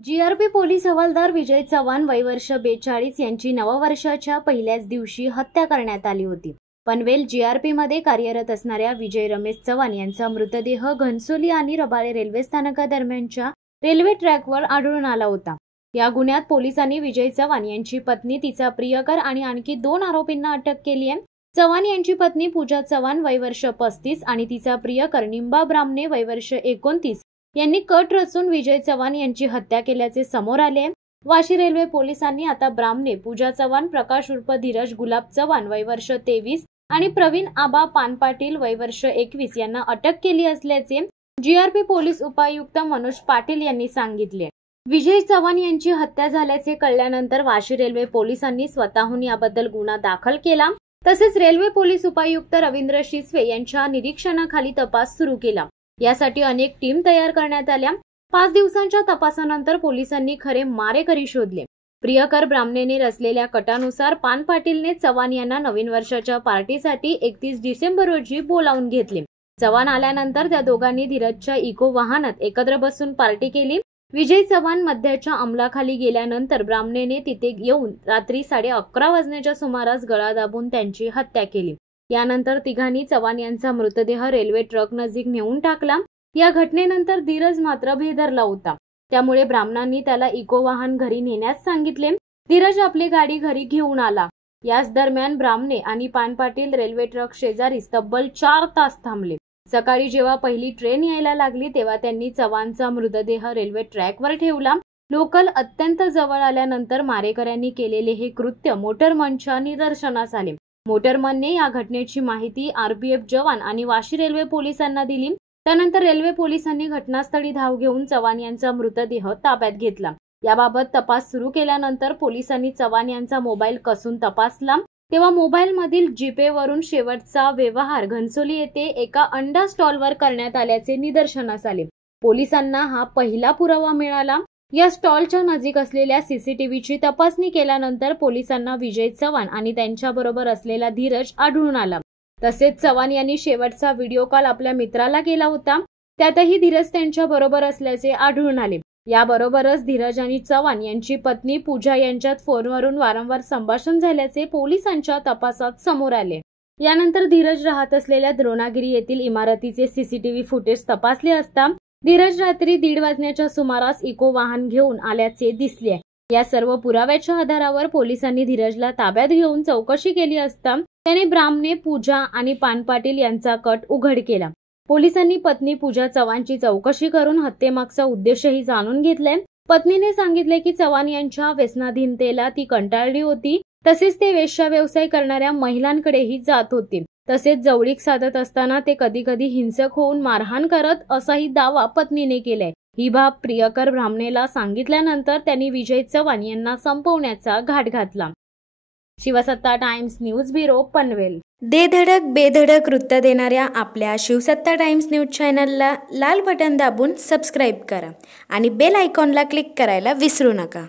GRP police हवालदार विजय चव्हाण वय वर्ष 42 यांची नववर्षाच्या पहिल्याच दिवशी हत्या करण्यात आली होती। पनवेल जीआरपी मध्ये कार्यरत असणाऱ्या विजय रमेश चव्हाण यांचा मृतदेह घनसोली आणि रबाळे रेल्वे स्थानकादरम्यानच्या रेल्वे ट्रॅकवर आढळून आला होता। या गुन्ह्यात पोलिसांनी विजय चव्हाण यांची पत्नी, तिचा प्रियकर आणि आणखी 2 आरोपींना अटक केली आहे। चव्हाण यांची पत्नी पूजा चव्हाण वय वर्ष 35 आणि तिचा प्रियकर निंबा ब्राह्मणे वय वर्ष 29 यांनी कट रचून विजय चव्हाण यांची हत्या केल्याचे समोर आले। वाशी रेल्वे पोलिसांनी आता ब्राह्मणे, पूजा चव्हाण, प्रकाश उर्फ धीरज गुलाब चव्हाण वय वर्ष 23 आणि प्रवीण आबा पानपाटील वय वर्ष 21 यांना अटक केली असल्याचे जीआरपी पोलीस उपायुक्त मनोज पाटील यांनी सांगितले। विजय चव्हाण यांची हत्या झाल्याचे कळल्यानंतर वाशी रेल्वे पोलिसांनी स्वतःहून याबद्दल गुन्हा दाखल केला। तसेच रेल्वे पोलीस उपायुक्त रवींद्र शिसवे यांच्या निरीक्षणाखाली तपास सुरू केला। यासाठी अनेक टीम तयार करण्यात आल्या। 5 दिवसांच्या तपासानंतर पोलिसांनी खरे मारेकरी शोधले। प्रियकर ब्राह्मणेने रचलेल्या कटानुसार पानपाटीलने चव्हाण यांना नवीन वर्षाच्या पार्टीसाठी 31 डिसेंबर रोजी बोलावून घेतले। चव्हाण आल्यानंतर त्या दोघांनी धीरजच्या इको वाहनात एकत्र बसून पार्टी केली। विजय चव्हाण मद्याच्या अंमलाखाली गेल्यानंतर ब्राह्मणेने तिथे येऊन रात्री 11:30 वाजण्याच्या सुमारास गळा दाबून त्यांची हत्या केली। यानंतर तिघांनी चव्हाण यांचा मृतदेह रेल्वे ट्रक नजीक नेऊन टाकला। या घटनेनंतर धीरज मात्र भेदरला होता, त्यामुळे ब्राह्मणांनी त्याला इको वाहन घरी नेण्यास सांगितले। धीरज आपली गाडी घरी घेऊन आला। याच दरम्यान ब्राह्मणे आणि पानपाटील रेल्वे ट्रक शेजारी तब्बल 4 तास थांबले। सकाळी जेव्हा पहिली ट्रेन यायला लागली तेव्हा त्यांनी चव्हाणचा मृतदेह रेल्वे ट्रॅकवर ठेवला। लोकल अत्यंत जवळ आल्यानंतर मारेकऱ्यांनी केलेले हे कृत्य मोटरमनच्या निदर्शनास आले। मोटरमनने या घटनेची माहिती आरपीएफ जवान आणि वाशी रेल्वे पोलिसांना दिली। त्यानंतर रेल्वे पोलिसांनी घटनास्थळी धाव घेऊन चव्हाण यांचा मृतदेह ताब्यात घेतला। याबाबत तपास सुरू केल्यानंतर पोलिसांनी चव्हाण यांचा मोबाईल कसून तपासला, तेव्हा मोबाईलमधील जीपे वरून शेवटचा व्यवहार घनसोली येथे एका अंडा स्टॉलवर करण्यात आल्याचे निदर्शनास आले। पोलिसांना हा पहिला पुरावा मिळाला। या स्टॉलच्या नजीक असलेल्या सीसीटीव्हीची तपासणी केल्यानंतर पोलिसांना विजय चव्हाण आणि त्यांच्याबरोबर असलेला धीरज आढळून आला। तसेच चव्हाण यांनी शेवटचा व्हिडिओ कॉल आपल्या मित्राला केला होता, त्यातही धीरज त्यांच्या बरोबर असल्याचे आढळून आले। याबरोबरच धीरज आणि चव्हाण यांची पत्नी पूजा यांच्यात फोनवरून वारंवार संभाषण झाल्याचे पोलिसांच्या तपासात समोर आले। यानंतर धीरज राहत असलेल्या द्रोणागिरी येथील इमारतीचे सीसीटीव्ही फुटेज तपासले असता धीरज रात्री 1:30 वाजण्याच्या सुमारास इको वाहन घेऊन आल्याचे दिसले। या सर्व पुराव्याच्या आधारावर पोलिसांनी धीरजला ताब्यात घेऊन चौकशी केली असता त्याने ब्राह्मणे, पूजा आणि पानपाटील यांचा कट उघड केला। पोलिसांनी पत्नी पूजा चव्हाणची चौकशी करून हत्येमागचा उद्देशही जाणून घेतलाय। पत्नीने सांगितले की चव्हाण यांच्या व्यसनाधीनतेला ती कंटाळली होती, तसेच ते वेश्या व्यवसाय करणाऱ्या महिलांकडेही जात होते। तसेच जवळीक साधत असताना ते कधी कधी हिंसक होऊन मारहाण करत असाही दावा पत्नीने केलाय। ही बाब प्रियकर ब्राह्मणेला सांगितल्यानंतर त्यांनी विजय चव्हाण यांना संपवण्याचा घाट घातला। शिवसत्ता टाइम्स न्यूज ब्युरो, पनवेल। दे धडक बेधडक वृत्त देणाऱ्या आपल्या शिवसत्ता टाइम्स न्यूज चॅनलला लाल बटन दाबून सबस्क्राईब करा आणि बेल आयकॉनला क्लिक करायला विसरू नका।